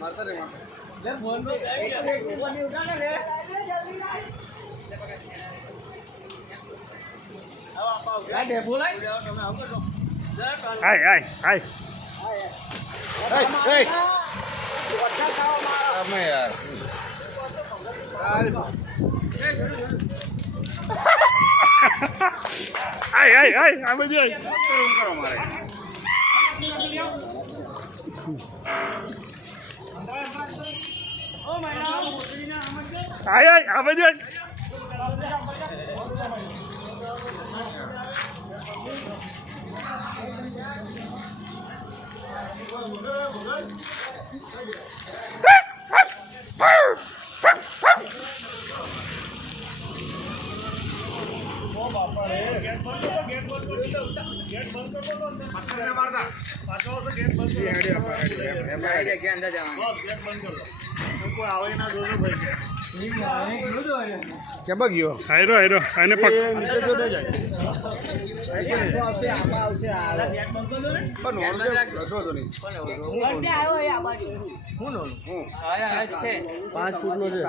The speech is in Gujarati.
મારતા રે લે ફોન મે એક બની ઉઠા લે આવ આવ ગાડે બોલાય તમે આવ કરો હાય હાય વચ્ચા ખાવા મારા અમે યાર હાય આ બધી કરો મારે ઓ મારા હાય આ બધી કેબા ગયો હાયરો આને પક નીચે જો ન જાય આવશે આમાં આવશે આ પણ નોર્મલ રસો તો નહીં આવ્યો એ આ બાજુ હું નો આયા છે 5 ફૂટ નો છે